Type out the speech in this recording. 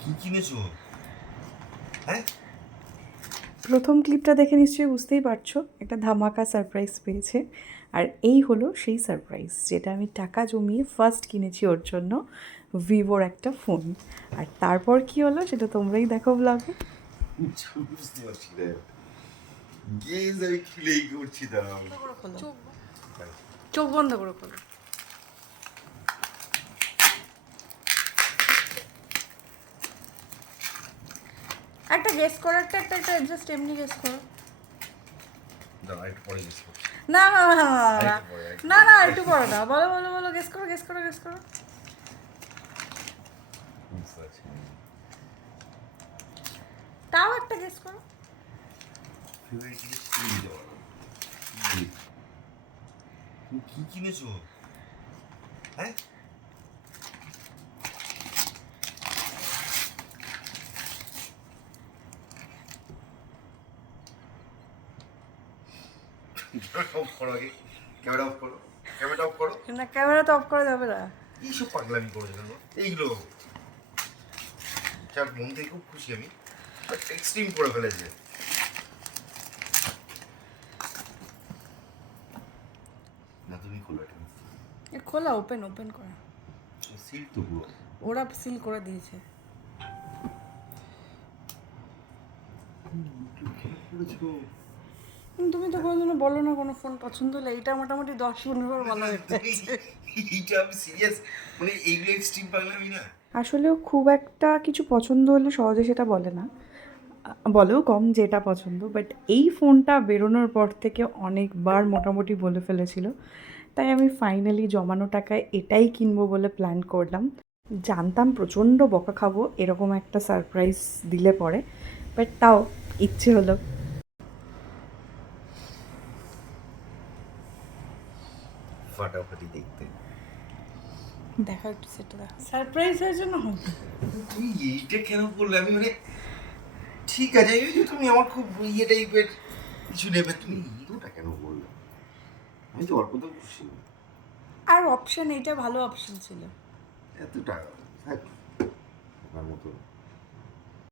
কি কিনেছো? হ্যাঁ, প্রথম ক্লিপটা দেখে নিশ্চয়ই বুঝতেই পারছো একটা ধামাকা সারপ্রাইজ পেয়েছে। আর এই হলো সেই সারপ্রাইজ যেটা আমি টাকা জমিয়ে ফার্স্ট কিনেছি ওর জন্য, ভিভোর একটা ফোন। আর তারপর কি হলো সেটা তোমরাই দেখো ব্লগে। বুঝতে পারছি না। গেজ আমি খুলেই করছি, দাঁড়াও। চোখ বন্ধ করে খোলো। একটা গেস করো, একটা একটা একটা জাস্ট এমনি গেস করো। দাঁড়াও, একটু পরে গেছি। না না না আরেকটু পরে, আরেকটু না পরে। না একটু করো না, বলো বলো বলো, গেস করো গেস করো গেস করো। বুঝতে পারছি। তাও একটা গেস করো। ফেব্রুয়ারি থেকে স্কুলে যাওয়া। তুমি কি কিনেছো? হ্যাঁ, অফ করো আগে, ক্যামেরা অফ করো, ক্যামেরা অফ করো। না, ক্যামেরা তো অফ করা যাবে না। এইসব পাগলামি করেছে কেন এইগুলো? যার মন থেকে খুব খুশি আমি, এক্সট্রিম করে ফেলেছে। না, তুমি খোলো এটা। খোলা, ওপেন ওপেন করা। সিল তো পুরো। ওরা সিল করে দিয়েছে। তুমি তো কোনোদিনও বলো না কোনো ফোন পছন্দ হলে। এইটা মোটামুটি 10-15 বলা হয়েছে। এইটা আমি সিরিয়াস, মানে এইগুলো এক্সট্রিম পাগলামি না। আসলেও খুব একটা কিছু পছন্দ হলে সহজে সেটা বলে না, বলেও কম যেটা পছন্দ। বাট এই ফোনটা বেরোনোর পর থেকে অনেকবার মোটামুটি বলে ফেলেছিল। তাই আমি ফাইনালি জমানো টাকায় এটাই কিনবো বলে প্ল্যান করলাম। জানতাম প্রচণ্ড বকা খাবো এরকম একটা সারপ্রাইজ দিলে পরে, বাট তাও ইচ্ছে হলো। ফাটাফাটি দেখতে। দেখা একটু সেটা দেখা, সারপ্রাইজের জন্য হবে। তুমি এইটা কেন বললে? আমি মানে ঠিক আছে, এই যে তুমি আমার খুব ইয়ে টাইপের কিছু নেবে, তুমি এইটা কেন বললে? আমি তো অল্প দাম খুশি। আর অপশন, এইটা ভালো অপশন ছিল। এত টাকা থাক, আমার মতো